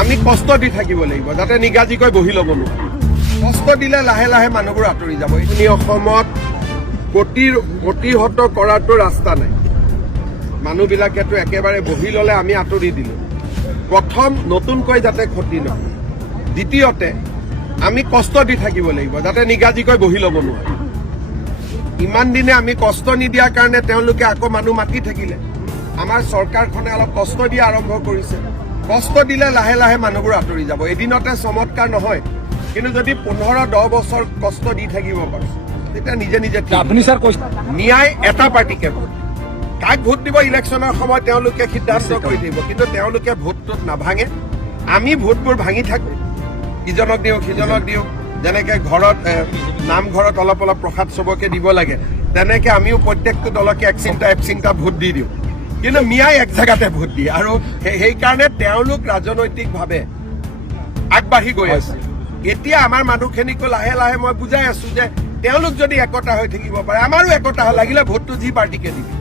আমি কষ্ট দি থাকিব লাগিব, যাতে নিগাজিকৈ বহি ল'ব নোৱাৰে কষ্ট দিলে লাহে লাহে মানুহবোৰ আঁতৰি যাব। এইখিনি অসমত প্ৰতি প্ৰতিহত কৰাটো ৰাস্তা নাই। মানুহবিলাকেতো একেবাৰে বহি ল'লে আমি আঁতৰি দিলোঁ। প্ৰথম নতুনকৈ যাতে ক্ষতি নহয়। দ্বিতীয়তে, আমি কষ্ট দি থাকিব লাগিব, যাতে নিগাজিকৈ বহি ল'ব নোৱাৰে। ইমান দিনে আমি কষ্ট নিদিয়াৰ কাৰণে তেওঁলোকে আকৌ মানুহ মাতি থাকিলে। আমাৰ চৰকাৰখনে অলপ কষ্ট দিয়া আৰম্ভ কৰিছে। কষ্ট দিলে লাহে লাহে মানুহবোৰ আঁতৰি যাব। এদিনতে চমৎকাৰ নহয় কিন্তু যদি পোন্ধৰ দহ বছৰ কষ্ট দি থাকিব পাৰো তেতিয়া নিজে নিজে। আপনি স্যার কৈছে ন্যায় এটা পাৰ্টিকে ভোট। কাক ভোট দিব ইলেকশ্যনৰ সময়ত তেওঁলোকে সিদ্ধান্ত কৰি দিব কিন্তু তেওঁলোকে ভোটটোত নাভাঙে। আমি ভোটবোৰ ভাঙি থাকো। ইজনক দিওঁ সিজনক দিওঁ যেনেকে ঘৰত নামঘৰত অলপ অলপ প্ৰসাদ চবকে দিব লাগে তেনেকে আমিও প্ৰত্যেকটো দলকে এক চিন্তা এক চিন্তা ভোট দি দিওঁ। কিন্তু মিয়াই এক জেগাতে ভোট দিয়ে আৰু সেই- সেইকাৰণে তেওঁলোক ৰাজনৈতিকভাৱে আগবাঢ়ি গৈ আছে। এতিয়া আমাৰ মানুহখিনিকো লাহে লাহে মই বুজাই আছো যে তেওঁলোক যদি একতা হৈ থাকিব পাৰে, আমাৰো একতা লাগিলে ভোটটো যি পাৰ্টিকে দিবি।